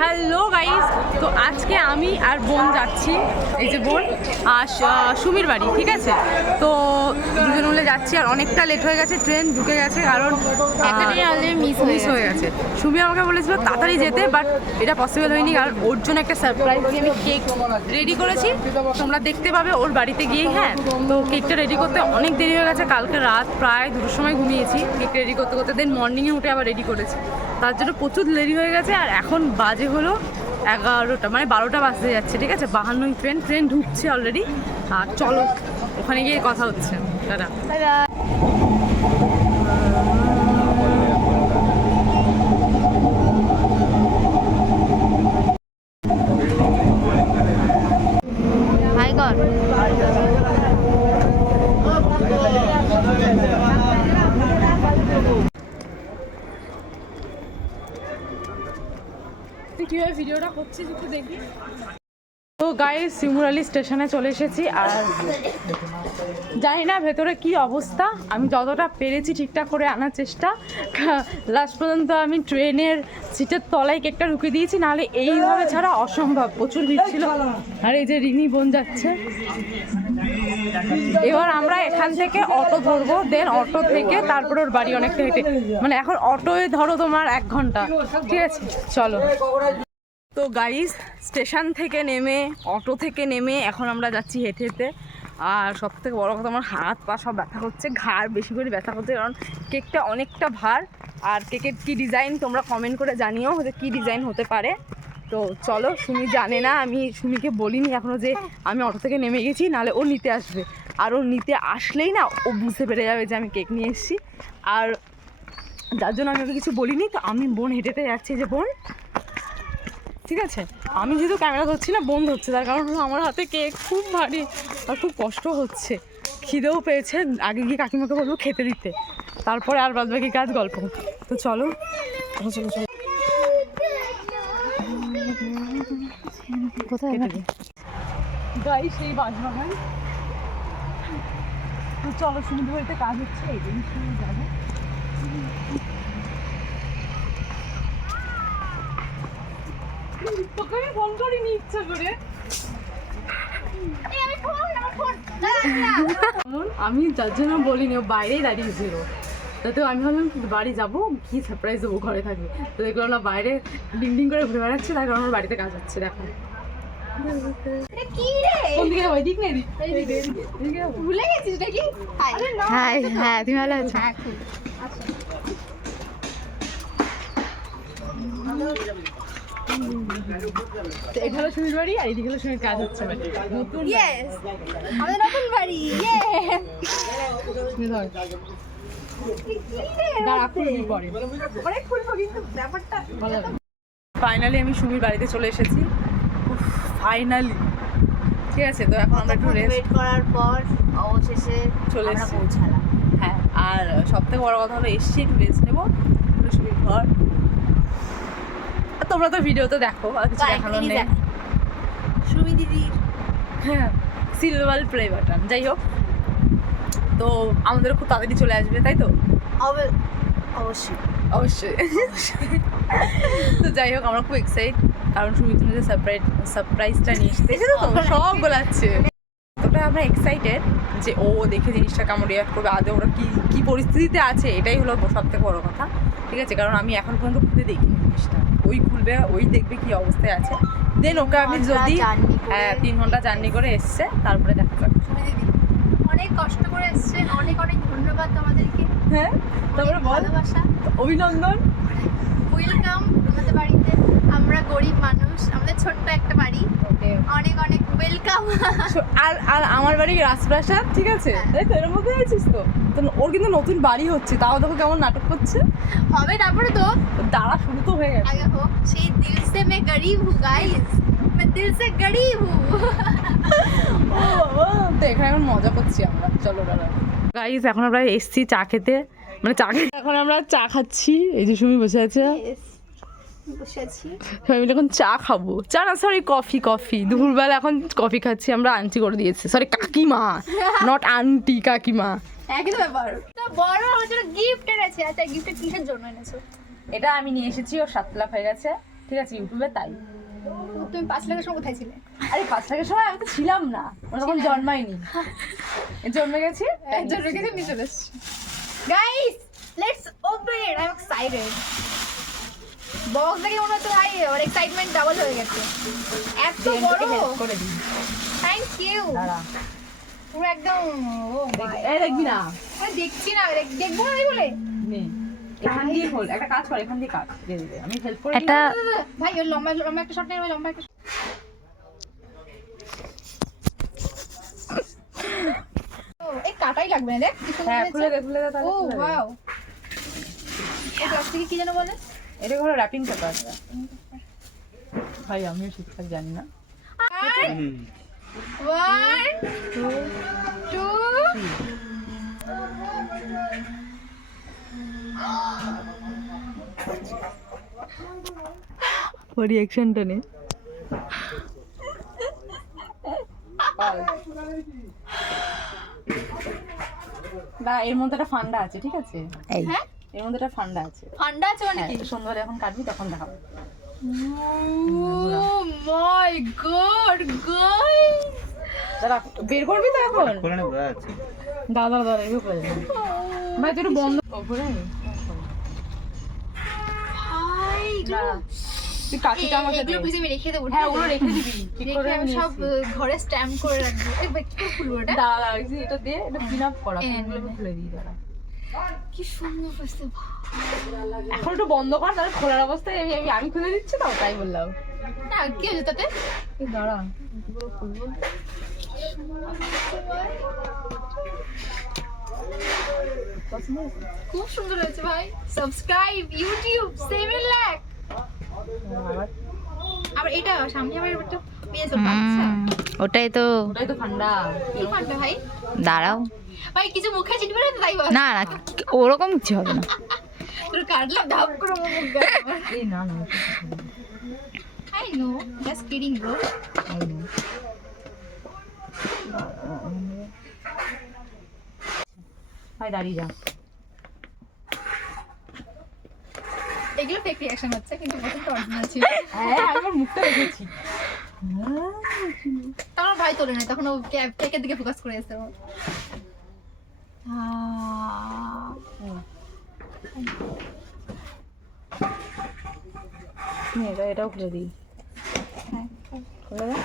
Hello guys, তো আজকে আমি আর বোন যাচ্ছি, এই যে বোন আর সুমির বাড়ি, ঠিক আছে। তো দুজন মিলে যাচ্ছি আর অনেকটা লেট হয়ে গেছে, ট্রেন ঢুকে গেছে কারণ একটা ট্রেন অলরেডি মিস হয়ে গেছে। সুমি আমাকে বলেছিল তাড়াতাড়ি যেতে, বাট এটা পসিবল হয়নি কারণ ওর জন্য একটা সারপ্রাইজ দিয়ে আমি কেক রেডি করেছি, তোমরা দেখতে পাবে ওর বাড়িতে গিয়ে। হ্যাঁ, তো কেকটা রেডি করতে অনেক দেরি হয়ে গেছে, কালকে রাত প্রায় 2টোর সময় ঘুমিয়েছি কেকটা রেডি করতে করতে, দেন মর্নিংয়ে উঠে আবার রেডি করেছি, তার জন্য প্রচুর দেরি হয়ে গেছে। আর এখন বাজে হলো 11টা, মানে 12টা বাজতে যাচ্ছে, ঠিক আছে। 52 ট্রেন ঢুকছে অলরেডি। আর চলো ওখানে গিয়ে কথা হচ্ছে। দাদা হাই কর। তুই কীভাবে ভিডিওটা করছিস একটু দেখি। তো গাইস, শিমুরালি স্টেশনে চলে এসেছি আর জানি না ভেতরে কি অবস্থা, আমি যতটা পেরেছি ঠিকঠাক করে আনার চেষ্টা। লাস্ট পর্যন্ত আমি ট্রেনের সিটের তলায় কেকটা ঢুকে দিয়েছি, নাহলে এইভাবে ছাড়া অসম্ভব, প্রচুর ভিড় ছিল। আর এই যে রিনি বোন যাচ্ছে। এবার আমরা এখান থেকে অটো ধরবো, দেন অটো থেকে তারপর ওর বাড়ি অনেকটা হেঁটে, মানে এখন অটোয় ধরো তোমার 1 ঘন্টা, ঠিক আছে। চলো। তো গাইস, স্টেশন থেকে নেমে অটো থেকে নেমে এখন আমরা যাচ্ছি হেঁটে হেঁটে। আর সবথেকে বড় কথা, আমার হাত পা সব ব্যথা করছে, ঘাড় বেশি করে ব্যথা করছে, কারণ কেকটা অনেকটা ভার। আর কেকের কী ডিজাইন তোমরা কমেন্ট করে জানিও যে কী ডিজাইন হতে পারে। তো চলো, সুমি জানে না, আমি সুমিকে বলিনি এখনও যে আমি অটো থেকে নেমে গেছি, নাহলে ও নিতে আসবে। আর ও নিতে আসলেই না ও বুঝতে পেরে যাবে যে আমি কেক নিয়ে এসেছি। আর যার জন্য আমি ওকে কিছু বলিনি। তো আমি বোন হেঁটে হেঁটে যাচ্ছি, যে বোন, ঠিক আছে। আমি যেহেতু ক্যামেরা ধরছি না, বোন ধরছে, তার কারণ আমার হাতে কেক খুব ভারী আর খুব কষ্ট হচ্ছে, খিদেও পেয়েছে। আগে গিয়ে কাকিমাকে বলবো খেতে দিতে, তারপরে আর বাদ বাকি কাজ গল্প। তো চলো চলো চলো। কোথায় গাই সেই বাঁশবাগান। তো চলো, সমুদ্র বাড়িতে কাজ হচ্ছে, এই জিনিসগুলো যাবো। তোকে আমি ফোন করিনি ইচ্ছা করে, আমি যার জন্য বলিনি, ও বাইরেই দাঁড়িয়েছিল। তাতে আমি ভাবলাম বাড়ি যাবো, কি সারপ্রাইজ দেবো, ঘরে থাকবে। তো দেখলাম না বাইরে ডিং ডিং করে ঘুরে বেড়াচ্ছে, তার কারণ আমার বাড়িতে কাজ হচ্ছে। দেখো কোন দিকে যাবো, দিক নেই, ভুলে গেছিস নাকি? হাই, হ্যাঁ তুমি ভালো আছো? তো এটা হলো সুমির বাড়ি, আর এদিকে হলো সুমির কাজ হচ্ছে নতুন আমাদের নতুন বাড়ি। ফাইনালি আমি সুমির বাড়িতে চলে এসেছি, ফাইনালি, ঠিক আছে। তো এখন আমরা একটু ওয়েট করার পর অবশেষে চলে আমরা এসেছি। পৌঁছালাম। হ্যাঁ, আর সবথেকে বড় কথা হলো এসছি একটু রেস্ট নেবো, সুমির ঘর। তোমরা তো ভিডিওতে দেখো, আর কিছু দেখানোর নেই। সুমি দিদির হ্যাঁ, সিলভার প্লে বাটন। যাই হোক, তো আমাদের খুব তাড়াতাড়ি চলে আসবে, তাই তো? অবশ্যই অবশ্যই। তো যাই হোক, আমরা খুব এক্সাইট, কারণ সুমির জন্য যে সারপ্রাইজটা নিয়ে এসেছে, তো সব বলাচ্ছে। তোটা আমরা এক্সাইটেড যে ও দেখে জিনিসটা কেমন রিয়াক্ট করবে, আদৌ ওরা কী পরিস্থিতিতে আছে, এটাই হলো সব থেকে বড়ো কথা, ঠিক আছে। কারণ আমি এখন পর্যন্ত খুলে দেখিনি জিনিসটা, ওই খুলবে, ওই দেখবে কী অবস্থায় আছে, দেন ওকে আমি যদি 3 ঘন্টা জার্নি করে এসছে, তারপরে দেখা যাবে। অনেক কষ্ট করে এসছে, অনেক অনেক ধন্যবাদ তোমাদেরকে। হ্যাঁ, তারপরে ভালোবাসা, অভিনন্দন, ওয়েলকাম আমাদের বাড়িতে। আমরা গরিব মানুষ, আমাদের ছোট্ট একটা বাড়ি, অনেক অনেক ওয়েলকাম। আর আমার বাড়ি রাজপ্রাসাদ, ঠিক আছে, তাই তো? এর মধ্যে আছিস তো। ওর কিন্তু নতুন বাড়ি হচ্ছে, তাও দেখো কেমন নাটক করছে। হবে তারপরে তো দাঁড়া, শুরু তো হয়ে গেছে। আগে হোক, সেই দিল সে মে গরিব হু গাইস, মে দিল সে গরিব হু। তো এখানে এখন মজা করছি আমরা। চলো দাদা গাইস, এখন আমরা এসছি চা খেতে, মানে চা খেতে, এখন আমরা চা খাচ্ছি। এই যে সুমি বসে আছে, বসে আছি, আমি এখন চা খাবো। চা না, সরি, কফি। দুপুরবেলা এখন কফি খাচ্ছি আমরা, আন্টি করে দিয়েছে, সরি কাকিমা, নট আন্টি, কাকিমা। একই তো ব্যাপার। তো বড় আমার জন্য গিফট এনেছে। আচ্ছা, গিফটটা কিসের জন্য এনেছো? এটা আমি নিয়ে এসেছি, ওর 7 লাখ হয়ে গেছে, ঠিক আছে ইউটিউবে তাই। তুমি 5 লাখের সময় কোথায় ছিলে? আরে 5 লাখের সময় আমি তো ছিলাম না, ওরা তখন জন্মাইনি। জন্মে গেছি জন্য কিছু নিয়ে চলে এসেছি। Guys let's open it, I am excited. Box দেখে মনে হচ্ছে ভাই ওর এক্সাইটমেন্ট ডাবল হয়ে গেছে, এত বড়। করে দিই থ্যাংক ইউ। দাঁড়া পুরো একদম ও ভাই, এই দেখবি না আমি দেখছি না, দেখবো না বলে নে এখান দিয়ে খোল, একটা কাজ কর এখান দিয়ে কাট দিয়ে দিবে, আমি হেল্প করে একটা ভাই ওর লম্বা লম্বা একটা শট নেই, ওই লম্বা একটা ও এই কাটাই লাগবে না, দেখ কি সুন্দর হ্যাঁ হয়েছে। খুলে দে তাহলে ও খুলে দে। ওয়াও, এই প্লাস্টিকে কি যেন বলে? এটা হলো র্যাপিং পেপার। ভাই আমিও ঠিকঠাক জানি না। 1 2 ওর রিঅ্যাকশনটা নে। না এর মধ্যে একটা ফান্ডা আছে, ঠিক আছে? এই হ্যাঁ এর মধ্যে একটা ফান্ডা আছে। ঠান্ডা আছে মানে কি? হ্যাঁ, সন্ধ্যাবেলা এখন কাটবি তখন দেখাবো। Oh my god, guys! দাঁড়া বের করবি তো এখন? করে নেবো আছে দাদা দাদা এগুলো করে দে। ভাই তুই একটু বন্ধ করে নে। ভাই, দাঁড়া, তুই কাঠিটা আমাকে দে। এগুলো প্লিজ আমি রেখে দেবো। হ্যাঁ ওগুলো রেখে দিবি, ঠিক করে রেখে আমি নিয়ে সব এসেছি। ঘরে স্ট্যাম্প করে রাখবো। এই ভাই, কি করে খুলবো এটা? দাঁড়া এই যে এটা দে, এটা পিন আপ করা, এনে, এগুলো এনে। খুলে দিই দাঁড়া। কি সুন্দর হয়েছে ভাই। এখন একটু বন্ধ কর, তাহলে খোলার অবস্থায় আমি খুলে দিচ্ছি তো, তাই বললাম। না, কি হয়েছে তাতে? এই দাঁড়া এগুলো খুলবো। পছন্দ হয়েছে? খুব সুন্দর হয়েছে ভাই। Subscribe YouTube 7 lakh. আবার আবার এটা সামনে আবার একটা পেয়েছো বাচ্চা। ওটাই তো। ওটাই তো ঠান্ডা। কি ফান্ডা ভাই? দাঁড়াও, ভাই কিছু মুখে চিনবে না তো, তাই বল। না না ওরকম কিছু হবে না। তোর কাটলাম ধাপ করে মুখ গেল। এই না না I know, just kidding bro. ভাই দাঁড়িয়ে যা। এগুলো ফেক রিঅ্যাকশন হচ্ছে, কিন্তু প্রথমটা অরিজিনাল ছিল। হ্যাঁ আমি আমার মুখটা রেখেছি। আমার ভাই তোলে নাই, তখন ও কেকের দিকে ফোকাস করে এসেছে ও। নে, এটাও খুলে দিই। খুলে দে।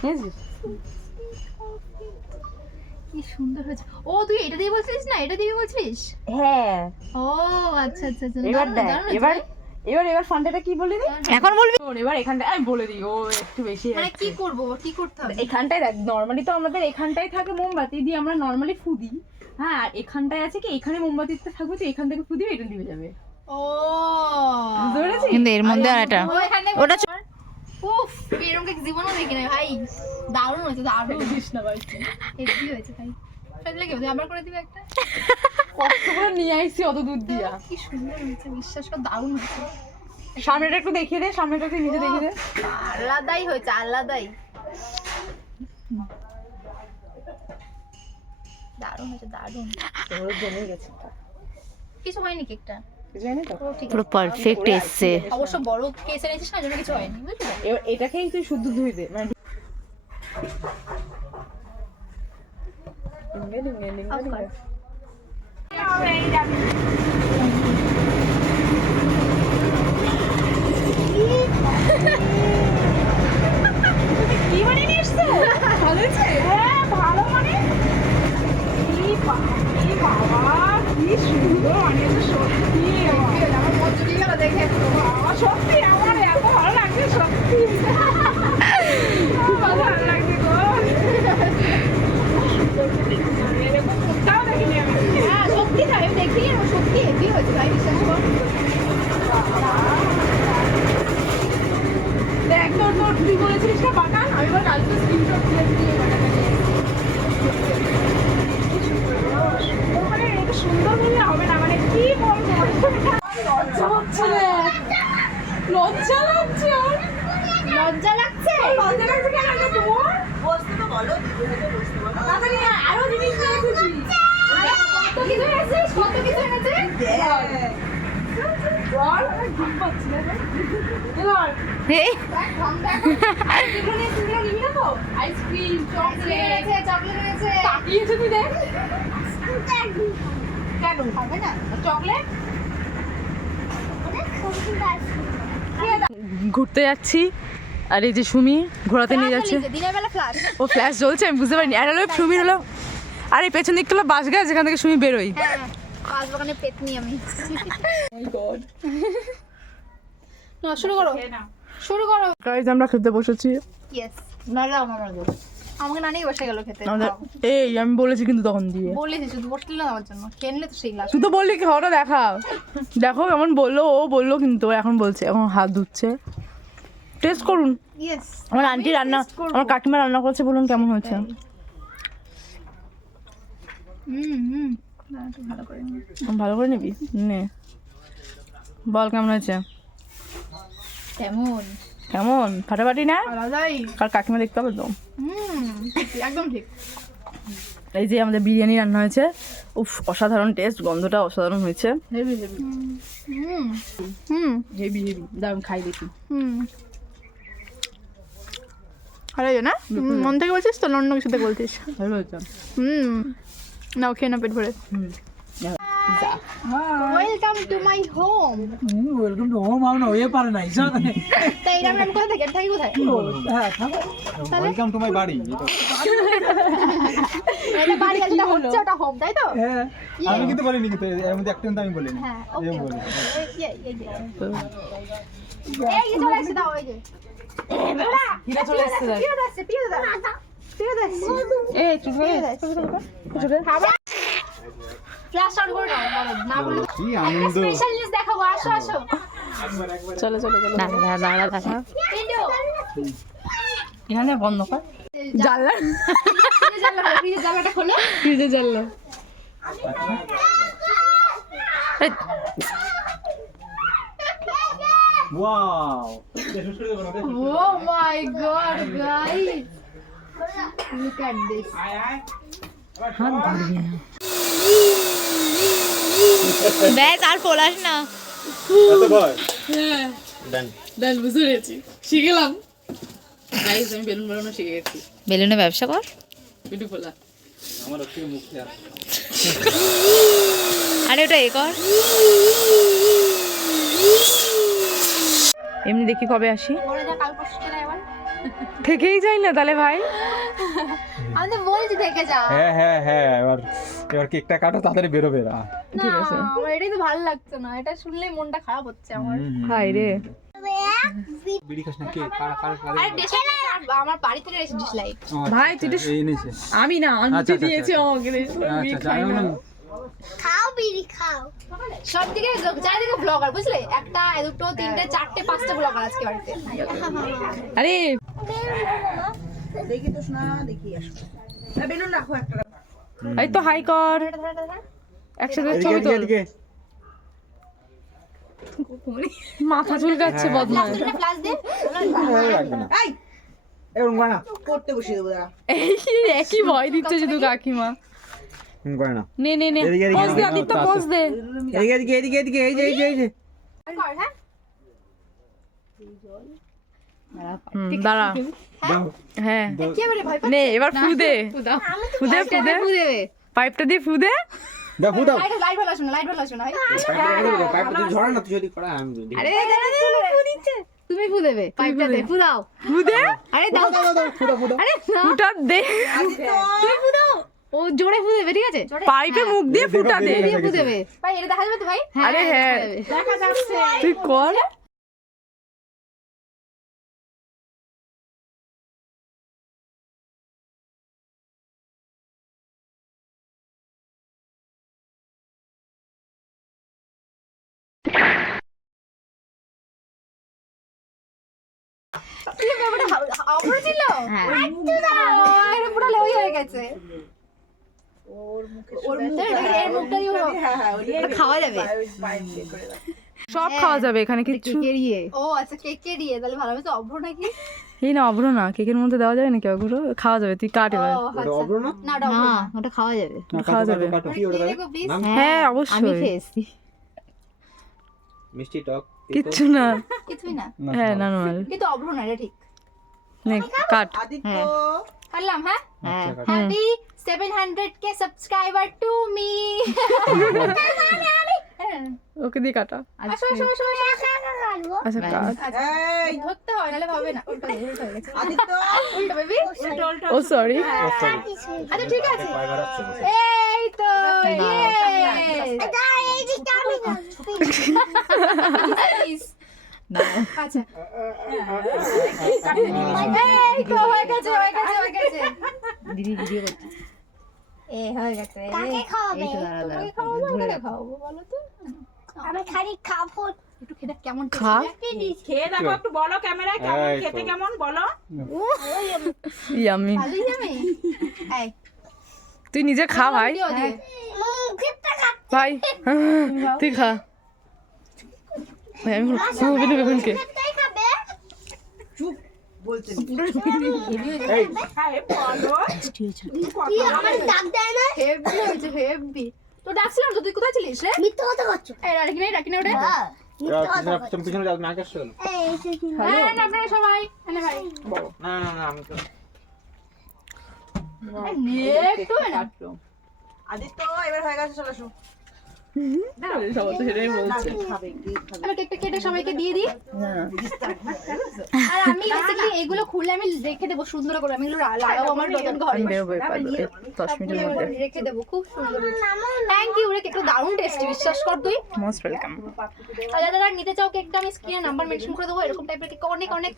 বুঝেছিস? কি সুন্দর হয়েছে। ও তুই এটা দিয়ে বলছিস না, এটা দিয়ে বলছিস? হ্যাঁ ও আচ্ছা আচ্ছা আচ্ছা। এবার দেখ, দারুণ হয়েছে এবার ভাই। এবার ফান্ডাটা কি বলি রে? এখন বলবি? শোন, এবার এখানটা আমি বলে দিই, ও একটু বেশি মানে কি করব, কি করতে হবে? এখানটায় দেখ, নর্মালি তো আমাদের এখানটায় থাকে মোমবাতি দিয়ে, আমরা নর্মালি ফু দিই। হ্যাঁ আর এখানটায় আছে কি, এখানে মোমবাতিটা থাকবে তো এখান থেকে ফু দিবে, এটা দিবে যাবে। ও বুঝতে পেরেছিস? কিন্তু এর মধ্যে আর একটা ও এখানে ওটা উফ, এরকম কেক জীবনও দেখি না ভাই। দারুণ হয়েছে, দারুণ। দিস না ভাই, হেভি হয়েছে ভাই। ফেলে কি হয়েছে, আবার করে দিবে একটা? কষ্ট করে নিয়ে আইছি অত দূর দিয়া। কি সুন্দর হয়েছে, বিশ্বাস কর দারুণ হয়েছে। সামনেটা একটু দেখিয়ে দে, সামনেটা একটু নিচে দেখিয়ে দে। আলাদাই হয়েছে, আলাদাই। দারুণ হয়েছে, দারুণ। ওর জমে গেছে। কিছু হয়নি কেকটা, কিছু জানি তো। পুরো ঠিক পুরো আছে। পারফেক্ট এসছে। অবশ্য বড় কেস এনেছিস না, জন্য কিছু হয়নি, বুঝলি? এবার এটাকেই তুই শুদ্ধ ধুই দে, মানে ডিঙ্গে ডিঙ্গে ডিঙ্গে Of ডিঙ্গে। course. কি বানিয়ে নিয়ে এসছো? ভালো হয়েছে? হ্যাঁ ভালো মানে কি বাবা কি সুন্দর বানিয়েছো সত্যি। আমার মন জুড়িয়ে গেল দেখে। বাবা, সত্যি আমার এত ভালো লাগছে, সত্যি খুব ভালো লাগছে গো। এরকম কোথাও দেখিনি আমি। হ্যাঁ সত্যি তাই, আমি দেখি আমার সত্যি হেভি হয়েছে ভাই, বিশ্বাস কর। দেখ তোর তুই বলেছিলিস না বাগান, আমি বল কালকে স্ক্রিনশট দিয়েছি মানে এটা সুন্দর বললে হবে না, মানে কি বলবো, লজ্জা হচ্ছে রে, লজ্জা লাগছে আমার। লজ্জা লাগছে? লজ্জা লাগছে কেন রে তোমার? বসতে তো বলো, তাড়াতাড়ি আরো জিনিস নিয়ে এসেছি। কত কিছু এসেছিস, কত এই আইসক্রিম চকলেট রয়েছে তাকিয়েছে তুই দেখ কেন হবে না চকলেট ঘুরতে যাচ্ছি আর এই যে সুমি ঘোরাতে নিয়ে যাচ্ছে দিনের বেলা ফ্লাশ ও ফ্ল্যাশ জ্বলছে আমি বুঝতে পারিনি আর হলো সুমির হলো আর এই পেছন দিকটা হলো বাস গাছ যেখান থেকে সুমি বেরোই হ্যাঁ পাঁচ বাগানে পেতনি আমি না শুরু করো গাইজ আমরা খেতে বসেছি ইয়েস নালা আমার গো আমাকে নানি বসে গেল খেতে এই আমি বলেছি কিন্তু তখন দিয়ে বলেছি শুধু বসতে না আমার জন্য খেললে তো সেই গ্লাস তুই তো বললি কি হঠাৎ দেখা দেখো এমন বললো ও বললো কিন্তু ও এখন বলছে এখন হাত ধুচ্ছে টেস্ট করুন ইয়েস আমার আন্টি রান্না আমার কাকিমা রান্না করছে বলুন কেমন হয়েছে হুম ভালো করে ভালো করে নিবি নে বল কেমন হয়েছে কেমন কেমন ফাটাফাটি না আলাদাই আর কাকিমা দেখতে হবে তো একদম ঠিক এই যে আমাদের বিরিয়ানি রান্না হয়েছে উফ অসাধারণ টেস্ট গন্ধটা অসাধারণ হয়েছে হুম হেভি হেভি দারুণ খাই দেখি ভালো না মন থেকে বলছিস তো অন্য কিছুতে বলছিস ভালো হয়েছে নাও খেয়ে না পেট ভরে welcome to my home welcome to home আমরা হয়ে পারে না ইসা তাই এরকম আমি কোথায় থাকি আমি থাকি কোথায় ওয়েলকাম টু মাই বাড়ি এটা বাড়ি আছে হচ্ছে ওটা হোম তাই তো হ্যাঁ আমি কিন্তু বলিনি কিন্তু এর মধ্যে একটা কিন্তু আমি বলিনি হ্যাঁ এই ওকে বলি এই চলে আসছে দাও এই যে হিরা চলে এসছে দেখ পিও দাও পিও দাও এই চুপ করে ফ্ল্যাশ অন করে নাও না বলে কি আনন্দ স্পেশাল নিউজ দেখাবো আসো আসো চলো চলো চলো দাঁড়া ভিডিও এখানে বন্ধ কর জানলা ফ্রিজের জায়গাটা খোলো ফ্রিজে জানলা wow oh my god guys look at this ব্যাস আর ফোলাস না এত ভয় ডান বুঝে গেছি শিখে গেলাম গাইস আমি বেলুন বানানো শিখে গেছি বেলুনে ব্যবসা কর বিটু ফোলা আমার ওকে মুখে আছে আরে ওটা এ কর এমনি দেখি কবে আসি বলে যা কাল পরশু চলে এবার থেকেই যাই না তাহলে ভাই আমি তো বলছি থেকে যাও হ্যাঁ হ্যাঁ হ্যাঁ এবার কেকটা কাটো তাড়াতাড়ি বেরোবে না ঠিক আছে আমার এটাই তো ভালো লাগছে না এটা শুনলেই মনটা খারাপ হচ্ছে আমার হাই রে বিড়ি খাস না কে কার আরে দেশে আমার বাড়ি থেকে এসে ডিসলাইক ভাই, তুই তো- এই নিছে আমি না আন্টি আচ্ছা, আচ্ছা, দিয়েছে আমাকে রে, আমি আচ্ছা খাই না। খাও বিড়ি খাও সব দিকে চারিদিকে ব্লগার বুঝলে একটা দুটো তিনটে চারটে পাঁচটা ব্লগার আজকে বাড়িতে আরে এই তো হাই কর একসাথে ছবি তোল মাথা চুলকাচ্ছে বদমাস ফ্লাশ দে এরকম করে না এই একই ভয় দিচ্ছে শুধু কাকিমা করে না নে নে নে এদিকে, এদিকে, পোজ দে এদিকে, আদিত্য আস্তে, পোজ দে এদিকে এই যে কর হ্যাঁ দাঁড়া দাও হ্যাঁ কি এবারে ভয় নে এবার ফু দে ফু দে পাইপটা দিয়ে ফু দে দাও ফু দাও লাইট ভালো আসবে না লাইট ভালো আসবে না পাইপটা তুই ঝরা না তুই যদি করা আমি বলি আরে ফু দিচ্ছে তুমি ফু দেবে পাইপটা দে ফু দাও ফু দে আরে দাও দাও ফু দাও আরে না ফুটা দে তুমি ফু দাও ও জোরে ফু দেবে ঠিক আছে পাইপে মুখ দিয়ে ফুটা দে দিয়ে ফু দেবে ভাই এটা দেখা যাবে তো ভাই আরে হ্যাঁ দেখা যাচ্ছে তুই কর কি ব্যাপারটা আমরা ছিল হ্যাঁ এটা পুরো লেওই হয়ে গেছে ওর মুখে এর মুখটা দিয়ে খাওয়া যাবে সব খাওয়া যাবে এখানে কিচ্ছু ও আচ্ছা কেকের ইয়ে তাহলে ভালো হবে তো অভ্র নাকি এই না অভ্র না কেকের মধ্যে দেওয়া যায় নাকি অভ্র খাওয়া যাবে তুই কাট এবার ও আচ্ছা অব্র না না ওটা অভ্র না না। ওটা খাওয়া যাবে খাওয়া যাবে কাটো ভাই, খেয়ে দেখো, please। হ্যাঁ আমি অবশ্যই খেয়েছি মিষ্টি টক কিচ্ছু না। কিছুই না, হ্যাঁ নর্মাল। কিন্তু অভ্র না, এটা ঠিক। নে কাট। পারলাম, হ্যাঁ। হ্যাঁ happy 700k subscriber to me. Okay দিয়ে কাটা। আসো আসো আসো আচ্ছা কাট। ধরতে হয়, নাহলে হবে না। উল্টো হয়ে গেছে। উল্টো বেবি, উল্টো। ও সরি। আচ্ছা ঠিক আছে, এই তো আচ্ছা এই তো হয়ে গেছে হয়ে গেছে হয়ে গেছে। দিদি ভিডিও করছে। এ হয়ে গেছে। এই তো দাঁড়া দাঁড়া। কাকে খাওয়াবো বলো তো? আমি খালি খাবো। একটু খেতে কেমন খা। খেয়ে দেখো একটু বলো ক্যামেরায় কেমন এই তো। খেতে কেমন বলো। ইয়ামি। ভালোই যাবে। এই তুই নিজে খা ভাই। ভিডিও দিয়ে। ভাই তুই খা। ভাই আমি বেগুনকে। হ্যাঁ বলো কি আমার ডাক দেয় না? হেভি হয়েছে হেভি। তো ডাকছিলাম তো, তুই কোথায় ছিলিস রে? মিথ্যে কথা করছো। এই রাখি না ওটা। তুমি পিছনে যাও না কাজ শোন এই এসেছি। হ্যাঁ না আপনারা সবাই এনে ভাই। না না না আমি তো একটু না। আদিত্য এবার হয়ে গেছে চলে আসো। সবাই তো সেটাই বলছে। আমি কেকটা কেটে সবাইকে দিয়ে দিই। আর আমি বেসিক্যালি এগুলো খুললে আমি রেখে দেবো সুন্দর করে। আমি এগুলো লাগাবো আমার নতুন ঘরে। আমি বেরোবো এবার 10 মিনিটের মধ্যে। রেখে দেবো খুব সুন্দর। থ্যাংক ইউ রে, কেকটা দারুণ টেস্টি, বিশ্বাস কর তুই। Most welcome. আর যারা নিতে চাও কেকটা, আমি স্ক্রিনে নাম্বার মেনশন করে দেবো। এরকম টাইপের কেক অনেক অনেক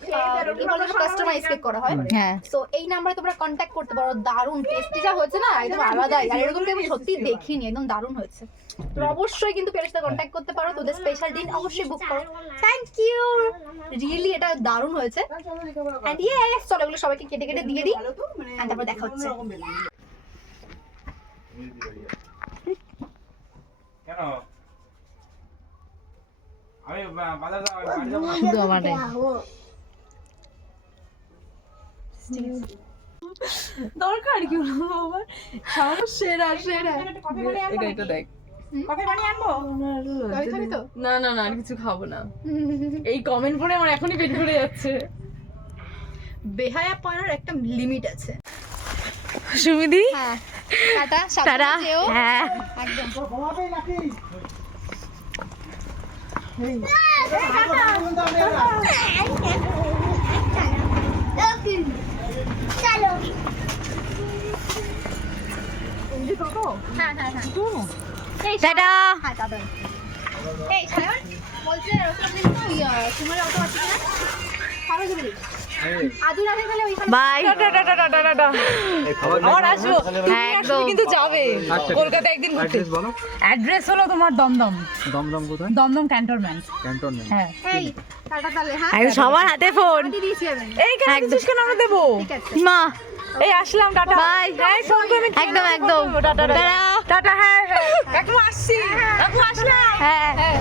কাস্টমাইজ কেক করা হয়। হ্যাঁ সো এই নাম্বারে তোমরা কন্ট্যাক্ট করতে পারো। দারুণ টেস্টি যা হয়েছে না, একদম আলাদাই। আর এরকম কেক আমি সত্যি দেখিনি, একদম দারুণ হয়েছে। তো অবশ্যই কিন্তু পেরের সাথে কন্ট্যাক্ট করতে পারো। তোদের স্পেশাল দিন অবশ্যই বুক করো। থ্যাংক ইউ, রিয়েলি এটা দারুণ হয়েছে। এন্ড ইয়েস, চলো এগুলো সবাইকে কেটে কেটে দিয়ে দিই। এন্ড তারপর দেখা হচ্ছে। কেন আমি বাজার যাব শুধু আমাদের দরকার কি হলো বাবা? সব সেরা সেরা। কফি বানিয়ে আনবো এটা দেখ। কফি বানিয়ে আনবো। কফি খাবি তো? না না না আর কিছু খাবো না। এই কমেন্ট পড়ে আমার এখনই পেট ভরে যাচ্ছে। বেহায়া পড়ার একটা লিমিট আছে। সুমিদি হ্যাঁ, টাটা তারা সাবধানে যেও। হ্যাঁ একদম। চলো। হ্যাঁ হ্যাঁ হ্যাঁ। এই টাটা। হ্যাঁ দাদা। এই সায়ন বলছে রসগোল্লা দিন তো তোমার অটো আছে কিনা? খাবে দিবি? আদু রাতে তাহলে ওইখানে। Bye. Tata tata tata tata. আবার আসবো। হ্যাঁ একদম। কিন্তু যাবে কলকাতা একদিন ঘুরতে। বলো অ্যাড্রেস হলো তোমার দমদম। দমদম কোথায় দমদম ক্যান্টনমেন্ট। ক্যান্টনমেন্ট হ্যাঁ। এই টাটা তাহলে। হ্যাঁ একদম সবার হাতে ফোন। দিয়ে দিয়েছি আমি। এই কেন দিচ্ছিস কেন আমরা দেবো? ঠিক আছে। মা এই আসলাম টাটা। বাই। হ্যাঁ ফোন করে আমি একদম একদম টাটা টাটা। টাটা হ্যাঁ হ্যাঁ। এখন আসছি। এখন আসলাম। হ্যাঁ হ্যাঁ